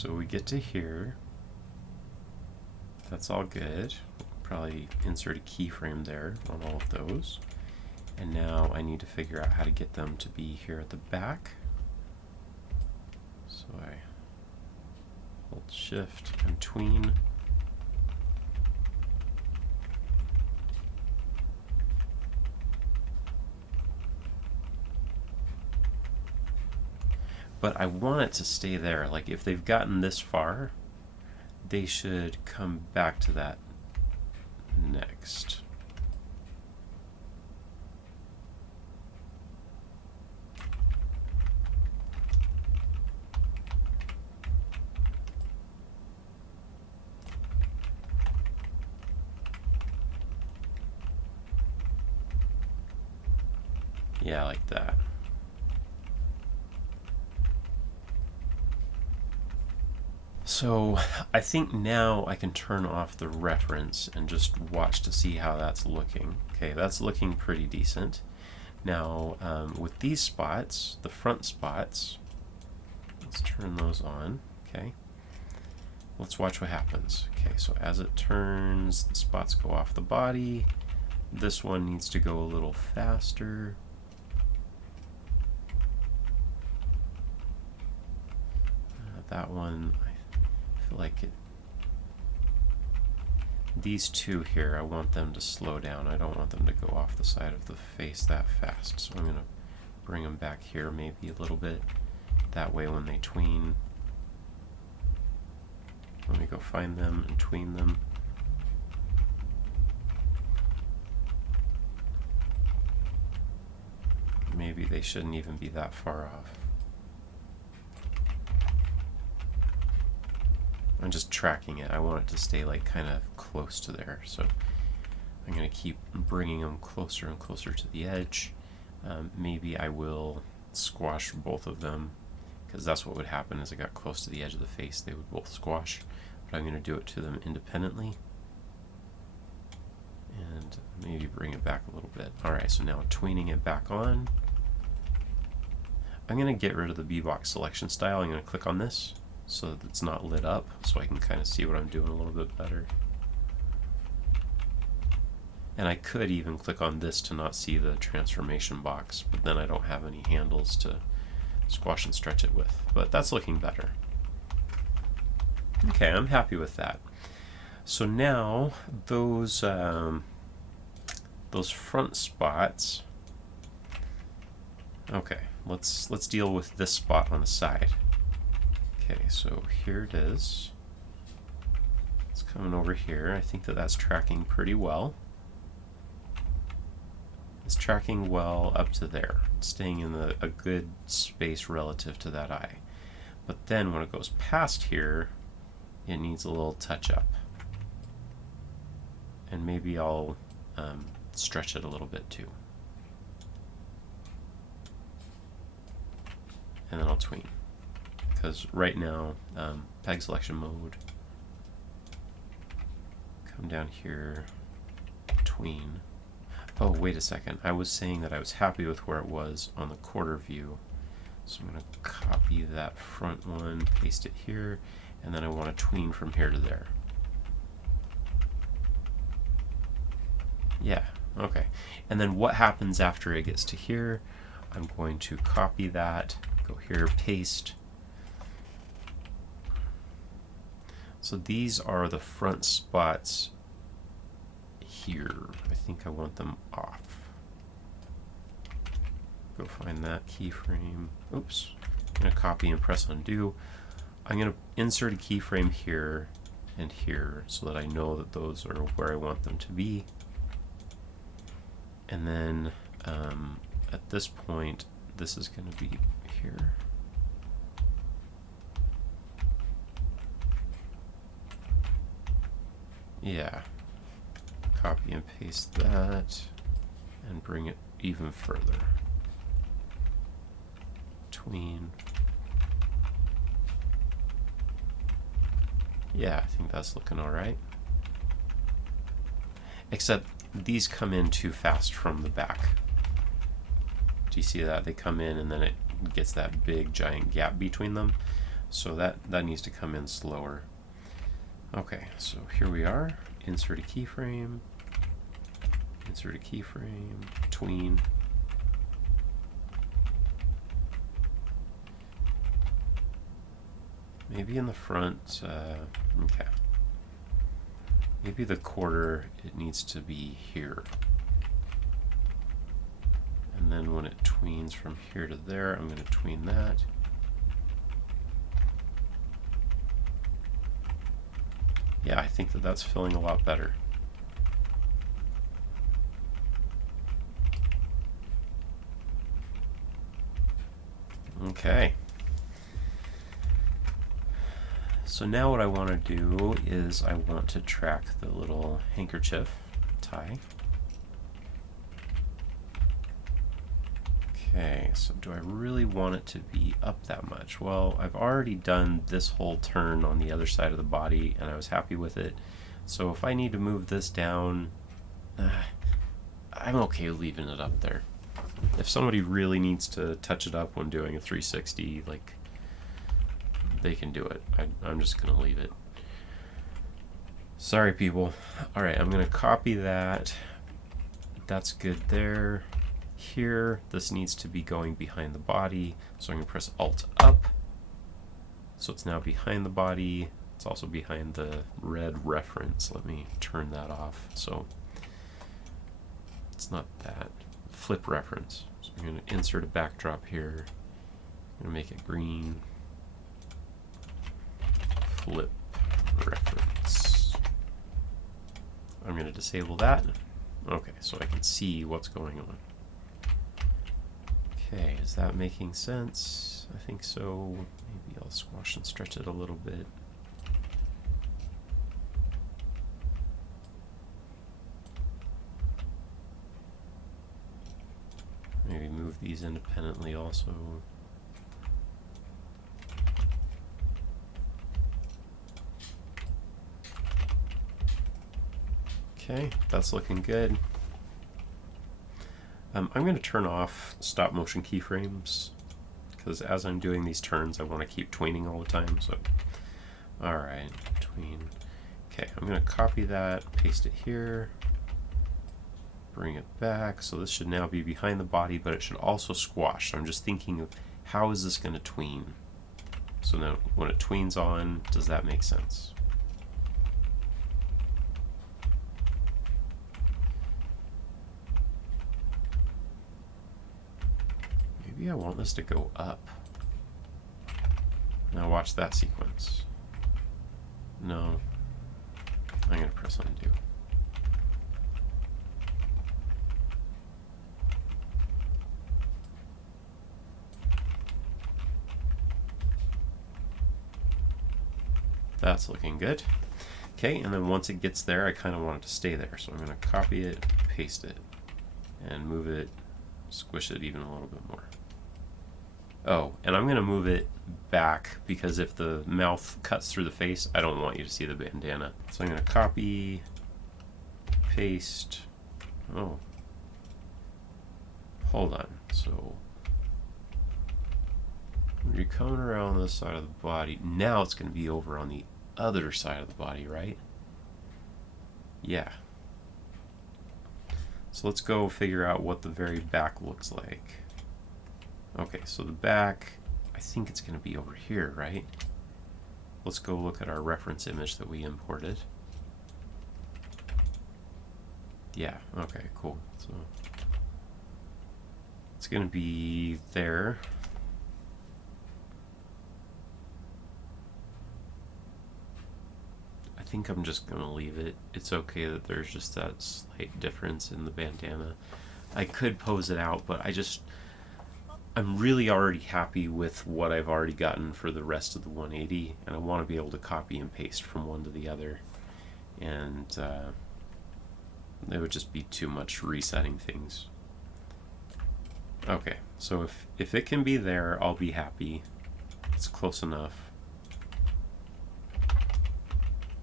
so we get to here. That's all good. Probably insert a keyframe there on all of those. And now I need to figure out how to get them to be here at the back. So I hold shift and tween. But I want it to stay there. Like if they've gotten this far, they should come back to that next. Yeah, like that. So I think now I can turn off the reference and just watch to see how that's looking. Okay, that's looking pretty decent. Now with these spots, the front spots, let's turn those on. Okay, let's watch what happens. Okay, so as it turns, the spots go off the body. This one needs to go a little faster. That one, I feel like it. These two here, I want them to slow down. I don't want them to go off the side of the face that fast. So I'm going to bring them back here maybe a little bit. That way when they tween, let me go find them and tween them. Maybe they shouldn't even be that far off. I'm just tracking it. I want it to stay like kind of close to there. So I'm going to keep bringing them closer and closer to the edge. Maybe I will squash both of them, because that's what would happen as I got close to the edge of the face. They would both squash. But I'm going to do it to them independently. And maybe bring it back a little bit. Alright, so now tweening it back on. I'm going to get rid of the B-box selection style. I'm going to click on this so that it's not lit up, so I can kind of see what I'm doing a little bit better. And I could even click on this to not see the transformation box, but then I don't have any handles to squash and stretch it with. But that's looking better. Okay, I'm happy with that. So now those front spots. Okay, let's deal with this spot on the side. Okay, so here it is. It's coming over here. I think that that's tracking pretty well. It's tracking well up to there. It's staying in a good space relative to that eye. But then when it goes past here, it needs a little touch up. And maybe I'll stretch it a little bit too. And then I'll tween. Because right now, peg selection mode, come down here, tween. Oh, wait a second. I was saying that I was happy with where it was on the quarter view. So I'm going to copy that front one, paste it here, and then I want to tween from here to there. Yeah, okay. And then what happens after it gets to here? I'm going to copy that, go here, paste. So these are the front spots here. I think I want them off. Go find that keyframe. Oops. I'm going to copy and press undo. I'm going to insert a keyframe here and here so that I know that those are where I want them to be. And then at this point, this is going to be here. Yeah. Copy and paste that and bring it even further. Tween. Yeah, I think that's looking all right. Except these come in too fast from the back. Do you see that? They come in and then it gets that big giant gap between them. So that needs to come in slower. Okay, so here we are. Insert a keyframe. Insert a keyframe. Tween. Maybe in the front. Okay. Maybe the quarter, it needs to be here. And then when it tweens from here to there, I'm going to tween that. Yeah, I think that that's feeling a lot better. Okay. So now what I want to do is I want to track the little handkerchief tie. Okay, so do I really want it to be up that much? Well, I've already done this whole turn on the other side of the body and I was happy with it. So if I need to move this down, I'm okay leaving it up there. If somebody really needs to touch it up when doing a 360, like, they can do it. I'm just going to leave it. Sorry, people. All right, I'm going to copy that. That's good there. Here, this needs to be going behind the body. So I'm going to press Alt up. So it's now behind the body. It's also behind the red reference. Let me turn that off. So it's not that. Flip reference. So I'm going to insert a backdrop here. I'm going to make it green. Flip reference. I'm going to disable that. Okay, so I can see what's going on. Okay, is that making sense? I think so. Maybe I'll squash and stretch it a little bit. Maybe move these independently also. Okay, that's looking good. I'm going to turn off stop motion keyframes because as I'm doing these turns I want to keep tweening all the time. So, alright, tween. Okay, I'm going to copy that, paste it here, bring it back. So this should now be behind the body, but it should also squash. So I'm just thinking of how is this going to tween? So now when it tweens on, does that make sense? Maybe I want this to go up. Now watch that sequence. No. I'm going to press undo. That's looking good. Okay, and then once it gets there, I kind of want it to stay there. So I'm going to copy it, paste it, and move it, squish it even a little bit more. Oh, and I'm going to move it back because if the mouth cuts through the face, I don't want you to see the bandana. So I'm going to copy, paste. Oh, hold on. So you're coming around this side of the body. Now it's going to be over on the other side of the body, right? Yeah. So let's go figure out what the very back looks like. Okay, so the back, I think it's going to be over here, right? Let's go look at our reference image that we imported. Yeah, okay, cool. So it's going to be there. I think I'm just going to leave it. It's okay that there's just that slight difference in the bandana. I could pose it out, but I'm really already happy with what I've already gotten for the rest of the 180, and I want to be able to copy and paste from one to the other, and it would just be too much resetting things. Okay, so if it can be there, I'll be happy. It's close enough.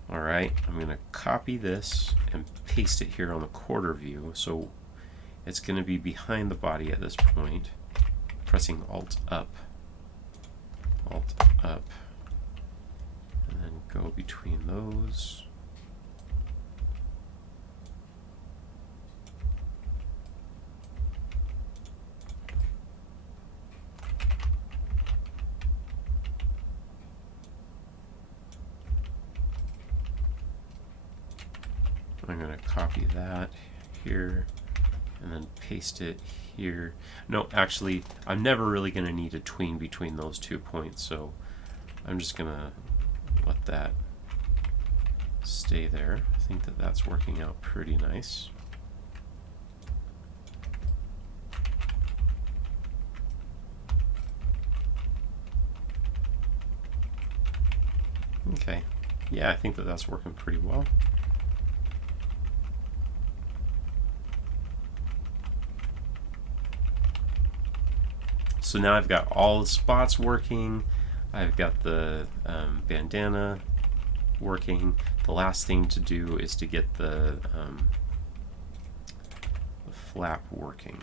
Alright, I'm going to copy this and paste it here on the quarter view, so it's going to be behind the body at this point. Pressing Alt up. Alt up. go between those. I'm going to copy that here and then paste it here. No, actually, I'm never really going to need a tween between those 2 points, so I'm just going to let that stay there. I think that that's working out pretty nice. Okay, yeah, I think that that's working pretty well. So now I've got all the spots working. I've got the bandana working. The last thing to do is to get the flap working.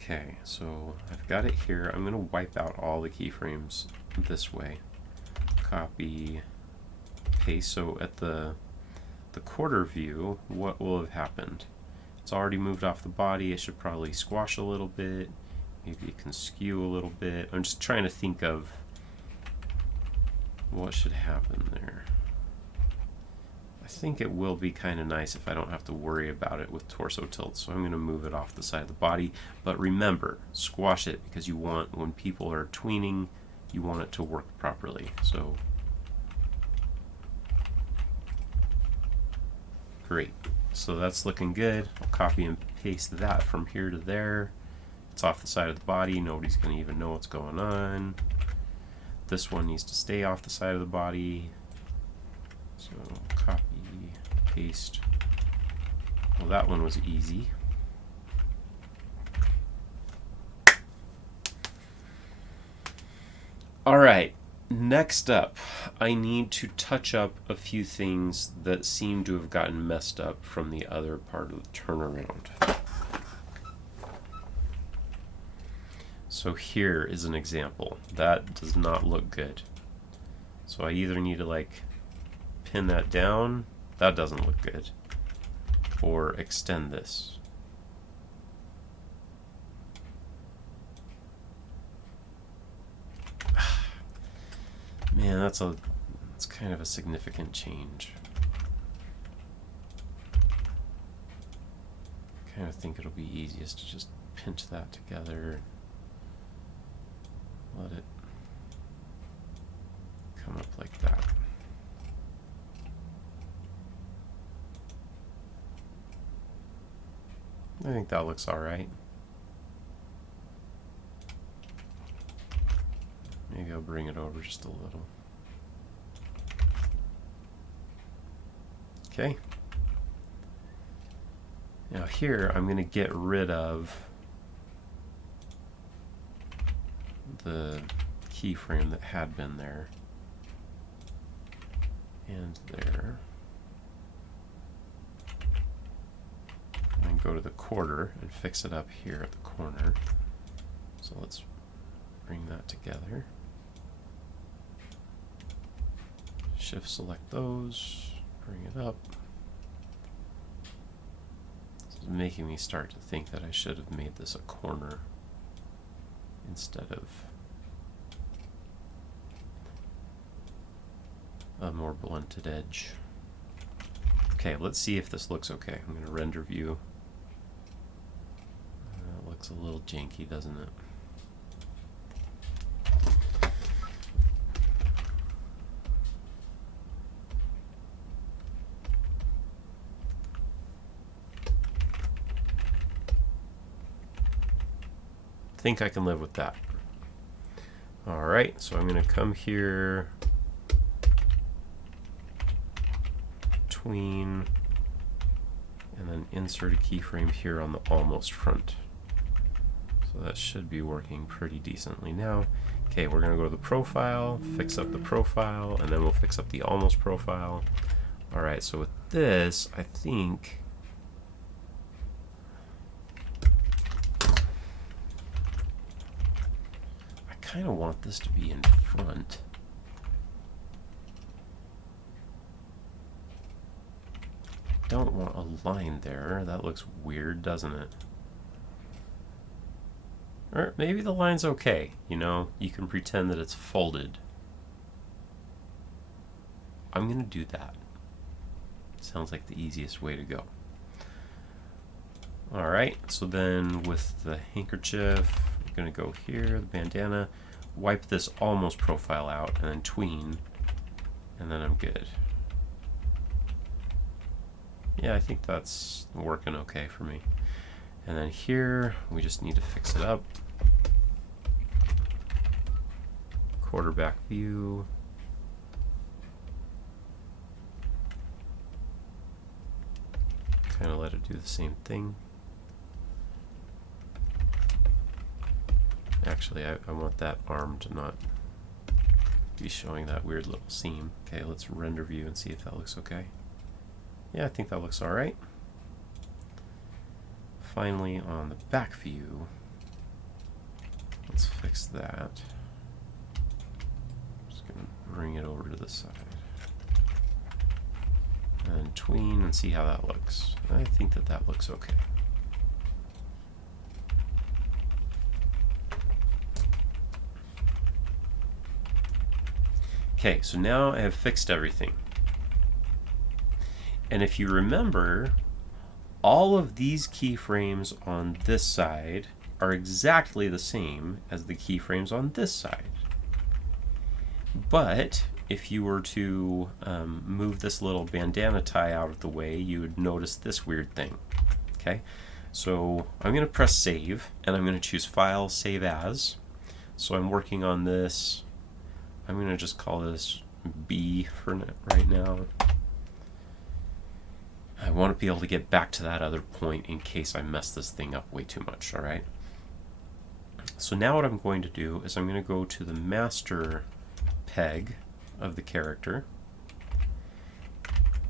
Okay, so I've got it here. I'm going to wipe out all the keyframes this way. Copy, paste. So at the quarter view, what will have happened? It's already moved off the body. It should probably squash a little bit. Maybe it can skew a little bit. I'm just trying to think of what should happen there. I think it will be kind of nice if I don't have to worry about it with torso tilt. So I'm going to move it off the side of the body. But remember, squash it, because you want, when people are tweening, you want it to work properly. So great. So that's looking good. I'll copy and paste that from here to there. It's off the side of the body. Nobody's going to even know what's going on. This one needs to stay off the side of the body. So copy, paste. Well, that one was easy. All right, next up, I need to touch up a few things that seem to have gotten messed up from the other part of the turnaround. So here is an example. That does not look good. So I either need to like pin that down, that doesn't look good, or extend this. Man, that's kind of a significant change. I kind of think it'll be easiest to just pinch that together. Let it come up like that. I think that looks all right. Maybe I'll bring it over just a little. Okay. Now here I'm going to get rid of the keyframe that had been there and there, and then go to the quarter and fix it up here at the corner. So let's bring that together. Shift select those, bring it up. This is making me start to think that I should have made this a corner instead of a more blunted edge. Okay, let's see if this looks okay. I'm going to render view. It looks a little janky, doesn't it? Think I can live with that. All right, so I'm going to come here, tween, and then insert a keyframe here on the almost front. So that should be working pretty decently now. Okay, we're going to go to the profile, fix up the profile, and then we'll fix up the almost profile. All right, so with this, I think I kind of want this to be in front. don't want a line there. That looks weird, doesn't it? Or maybe the line's okay. You know, you can pretend that it's folded. I'm going to do that. Sounds like the easiest way to go. Alright, so then with the handkerchief, I'm going to go here, the bandana, wipe this almost profile out, and then tween, and then I'm good. Yeah, I think that's working okay for me. And then here, we just need to fix it up. Quarterback view. Kind of let it do the same thing. Actually, I want that arm to not be showing that weird little seam. Okay, let's render view and see if that looks okay. Yeah, I think that looks alright. Finally, on the back view, let's fix that. Just going to bring it over to the side. And tween and see how that looks. I think that that looks okay. Okay, so now I have fixed everything. And if you remember, all of these keyframes on this side are exactly the same as the keyframes on this side. But if you were to move this little bandana tie out of the way, you would notice this weird thing. Okay, so I'm going to press save, and I'm going to choose File, Save As. So I'm working on this. I'm going to just call this B for right now. I want to be able to get back to that other point in case I mess this thing up way too much, alright? So now what I'm going to do is I'm going to go to the master peg of the character,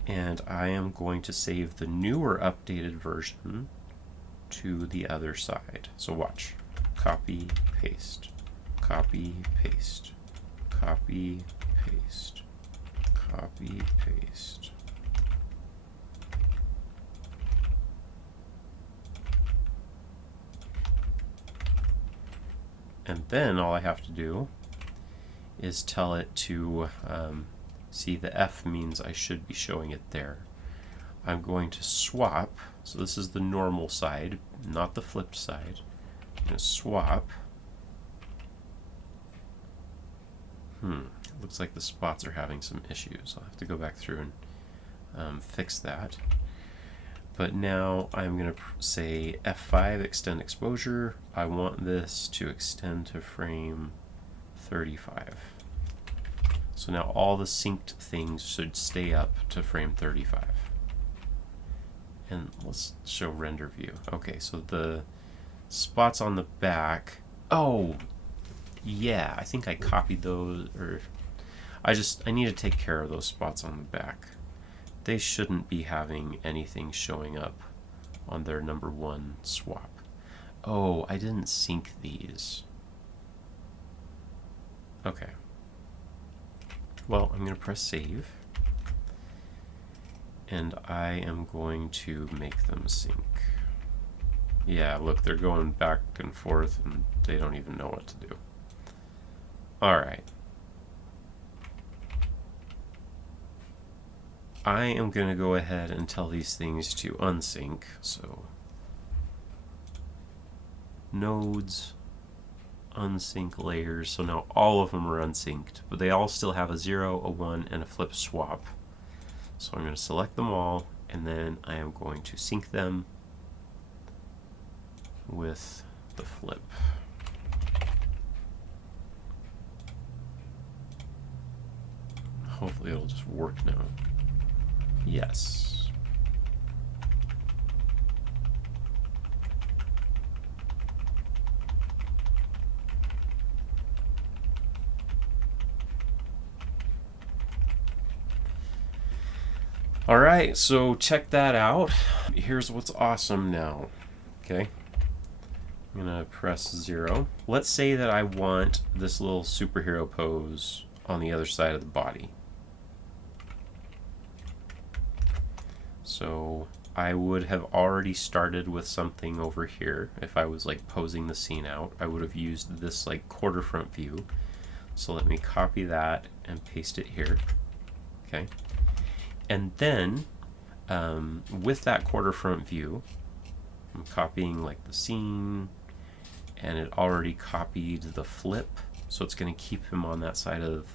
and I am going to save the newer updated version to the other side. So watch. Copy, paste, copy, paste, copy, paste, copy, paste. And then all I have to do is tell it to see the F means I should be showing it there. I'm going to swap, so this is the normal side, not the flipped side. I'm going to swap. It looks like the spots are having some issues. I'll have to go back through and fix that. But now I'm going to say F5, extend exposure. I want this to extend to frame 35. So now all the synced things should stay up to frame 35. And let's show render view. Okay, so the spots on the back. Oh, yeah, I think I copied those, or I need to take care of those spots on the back. They shouldn't be having anything showing up on their number one swap. Oh, I didn't sync these. Okay. Well, I'm going to press save. And I am going to make them sync. Yeah, look, they're going back and forth and they don't even know what to do. Alright. I am going to go ahead and tell these things to unsync. So, nodes, unsync layers. So now all of them are unsynced, but they all still have a 0, a 1, and a flip swap. So I'm going to select them all, and then I am going to sync them with the flip. Hopefully it'll just work now. Yes. All right, so check that out. Here's what's awesome now. Okay. I'm gonna press 0. Let's say that I want this little superhero pose on the other side of the body. So I would have already started with something over here. If I was like posing the scene out, I would have used this like quarter front view. So let me copy that and paste it here. Okay. And then with that quarter front view, I'm copying like the scene, and it already copied the flip. So it's going to keep him on that side of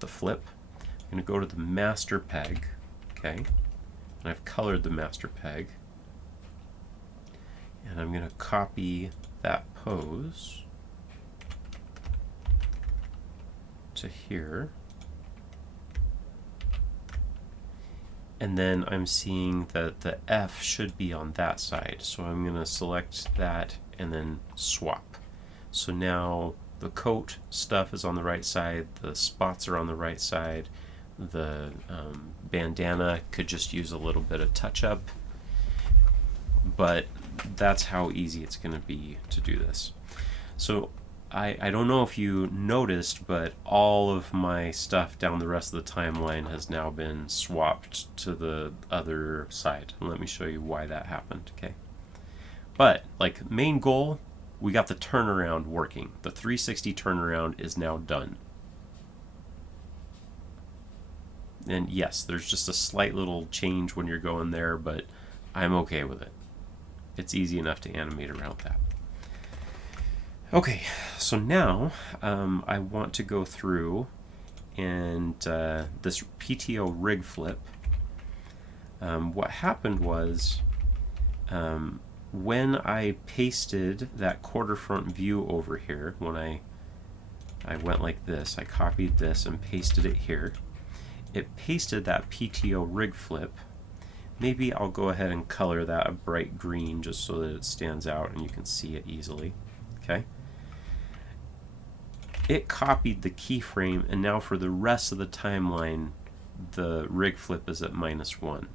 the flip. I'm going to go to the master peg. Okay. And I've colored the master peg. And I'm going to copy that pose to here. And then I'm seeing that the F should be on that side. So I'm going to select that and then swap. So now the coat stuff is on the right side, the spots are on the right side, the bandana could just use a little bit of touch up, but that's how easy it's going to be to do this. So I don't know if you noticed, but all of my stuff down the rest of the timeline has now been swapped to the other side. And let me show you why that happened, okay? But, like, main goal, we got the turnaround working. The 360 turnaround is now done. And yes, there's just a slight little change when you're going there, but I'm okay with it. It's easy enough to animate around that. Okay, so now I want to go through and this PTO rig flip. What happened was when I pasted that quarter front view over here, when I went like this, I copied this and pasted it here. It pasted that PTO rig flip. Maybe I'll go ahead and color that a bright green just so that it stands out and you can see it easily. Okay. It copied the keyframe, and now for the rest of the timeline, the rig flip is at -1.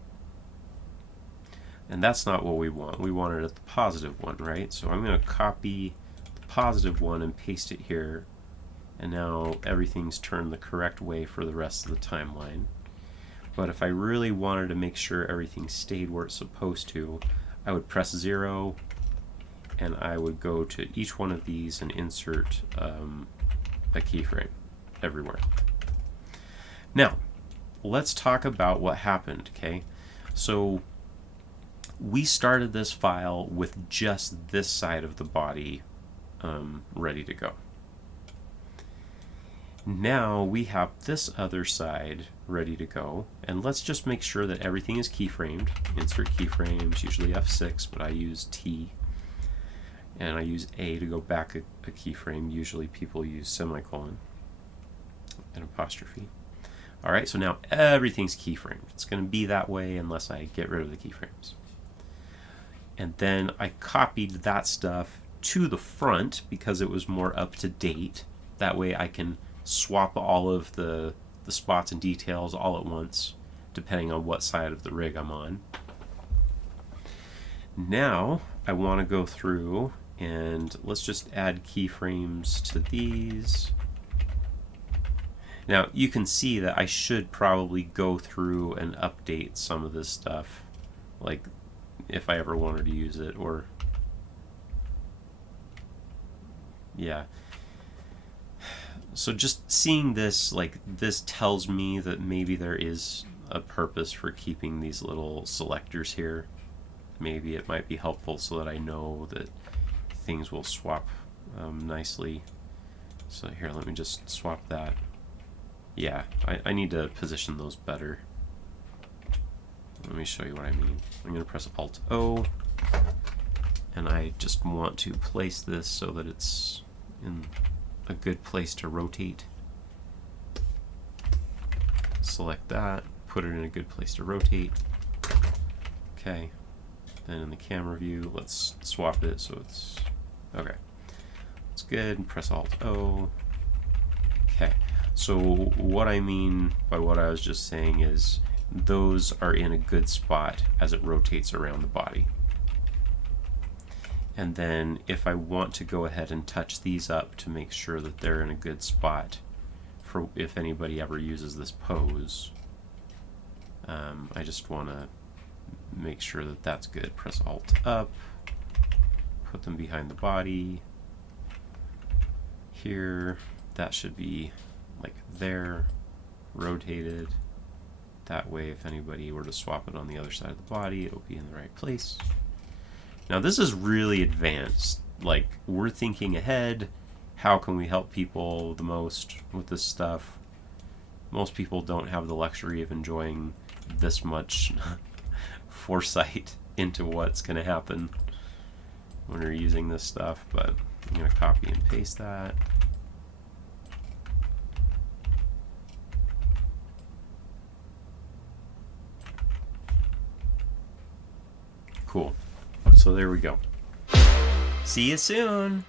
And that's not what we want. We want it at the positive one, right? So I'm going to copy the positive one and paste it here. And now everything's turned the correct way for the rest of the timeline. But if I really wanted to make sure everything stayed where it's supposed to, I would press 0, and I would go to each one of these and insert a keyframe everywhere. Now, let's talk about what happened, okay? So we started this file with just this side of the body ready to go. Now we have this other side ready to go, and let's just make sure that everything is keyframed. Insert keyframes, usually F6, but I use T, and I use A to go back a keyframe. Usually people use semicolon and apostrophe. Alright, so now everything's keyframed. It's going to be that way unless I get rid of the keyframes. And then I copied that stuff to the front because it was more up to date. That way I can swap all of the spots and details all at once, depending on what side of the rig I'm on. Now I want to go through and let's just add keyframes to these. Now you can see that I should probably go through and update some of this stuff, like if I ever wanted to use it, or yeah. So just seeing this, like, this tells me that maybe there is a purpose for keeping these little selectors here. Maybe it might be helpful so that I know that things will swap nicely. So here, let me just swap that. Yeah, I need to position those better. Let me show you what I mean. I'm going to press Alt-O, and I just want to place this so that it's in a good place to rotate. Select that, put it in a good place to rotate. Okay, then in the camera view, let's swap it so it's okay. It's good. Press Alt-O. Okay, so what I mean by what I was just saying is those are in a good spot as it rotates around the body. And then if I want to go ahead and touch these up to make sure that they're in a good spot for if anybody ever uses this pose, I just want to make sure that that's good. Press Alt up, put them behind the body. Here, that should be like there, rotated. That way, if anybody were to swap it on the other side of the body, it will be in the right place. Now this is really advanced. Like, we're thinking ahead. How can we help people the most with this stuff? Most people don't have the luxury of enjoying this much foresight into what's going to happen when you're using this stuff, but I'm going to copy and paste that. Cool. So there we go. See you soon.